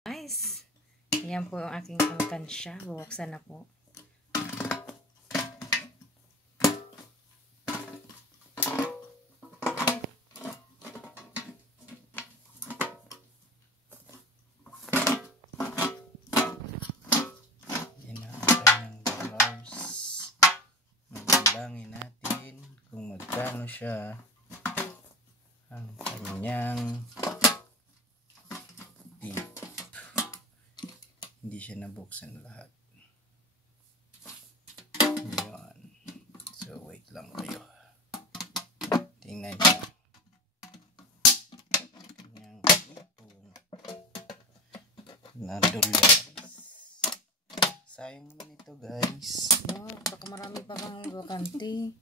Guys, ayan po yung aking alkansya. Bubuksan na po. Yan ang kanyang dollars. Magbilangin natin kung magkano siya ang kanyang tip. Hindi siya nabuksan lahat. Yan. So wait lang kayo. Tingnan nyo. Kanyang ipong na dollars. Sayang naman ito, guys. Oh, baka marami pa kang bakante.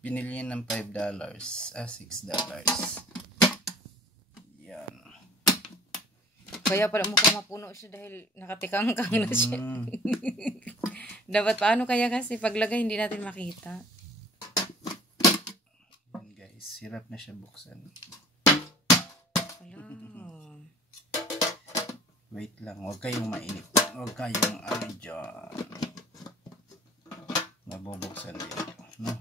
Binili yan ng $5. $6. Yan. Kaya pala mukhang mapuno siya dahil nakatikang-kang na siya. Dapat paano kaya kasi paglagay hindi natin makita. Yan guys, hirap na siya buksan. Wala. Wait lang, huwag kayong mainip. Huwag kayong ano dyan. Mabubuksan din. No?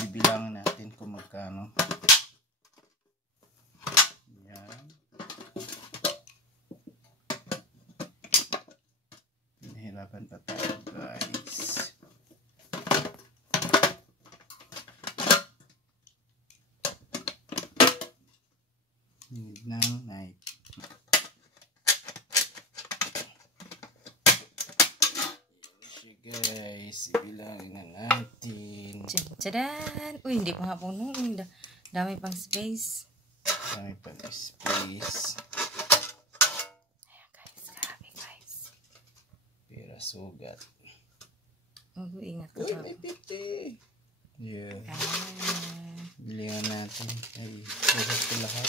Bibilangin natin kung magkano. Yan. Pinahirapan pa tayo guys. Need ng knife. Guys, ibilangin na natin. Tchadan! Uy, hindi pa nga puno. Dami pang space. Dami pang space. Ayan guys, grabe guys. Pera sugat. Mag-iingat ka Uy, pa. may 50! Yeah. Ah. Bilingan natin. Ay, sugat ko lahat.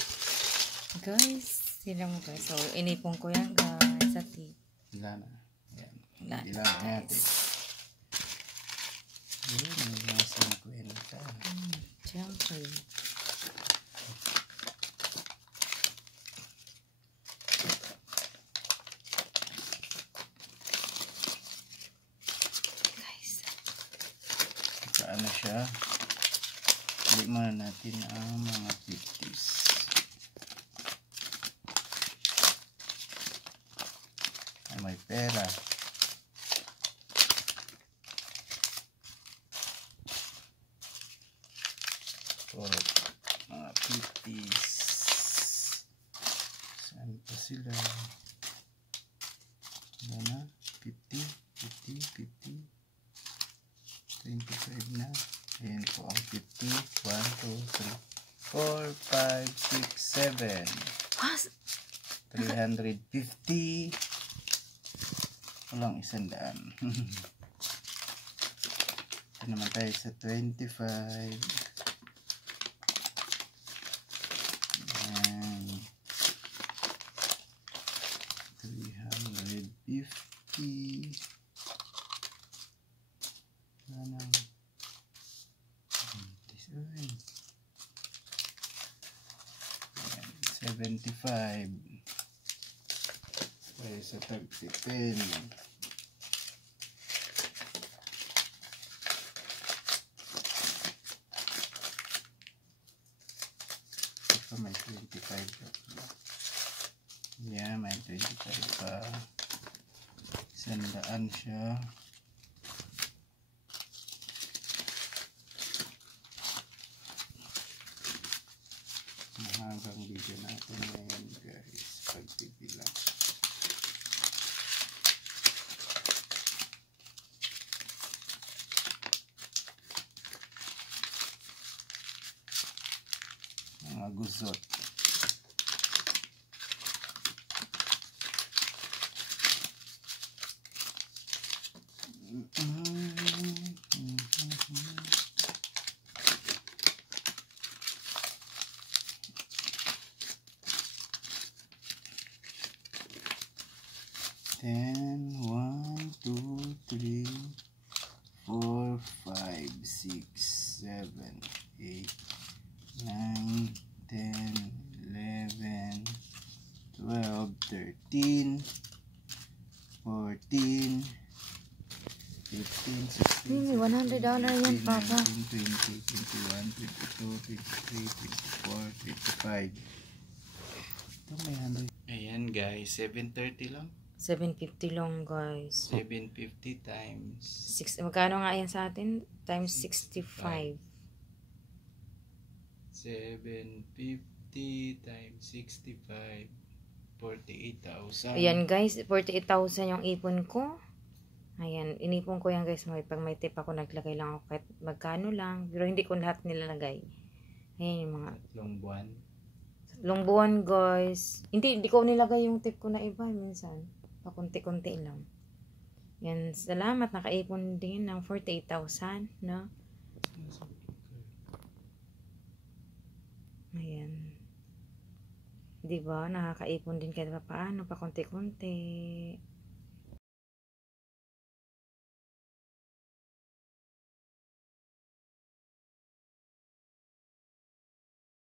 Guys, sila mo guys. So, inipon ko yan guys sa tip. Wala na. Yan. Wala na, Bilangan natin. guys. Yun, may mga 50. Siyempre. Guys. Paano siya? Bili muna natin ang mga 50s. Ay, may pera. Or mga 50s. Saan pa sila? Ano na? 50, 50, 50. 25 na. Ayan po ang 50. 1, 2, 3, 4, 5, 6, 7. 350. Walang 100. Ito naman tayo sa 25. Ayan. 350. Ano? 75. Tayo sa 30-10. Ito may 25 pa. Yeah, may 25 pa. 100 siya. Hanggang video natin ngayon guys, pagbibilang. Mga guzot. Ten, 1, 2, 3, 4, 5, 6, 7, 8, 9, 10, 11, 12, 13, 14, 15, 16, $100 yan, Papa. 19, 20, 21, 22, 23, 24, 25. Ito may 100. Ayan guys, 730 lang. 750 lang, guys. 750 times. Magkano nga yan sa atin? Times 65. 750 times 65. 48,000. Ayan, guys. 48,000 yung ipon ko. Ayan. Inipon ko yan, guys. Pag may tip ako, naglagay lang ako kahit magkano lang. Pero hindi ko lahat nilalagay. Ayan yung mga... Tatlong buwan, guys. Hindi ko nilagay yung tip ko na iba minsan. Pakunti-kunti lang. Yan, salamat. Nakaipon din ng 48,000, no? Ayan. Diba? Nakakaipon din kahit paano, pakunti-kunti.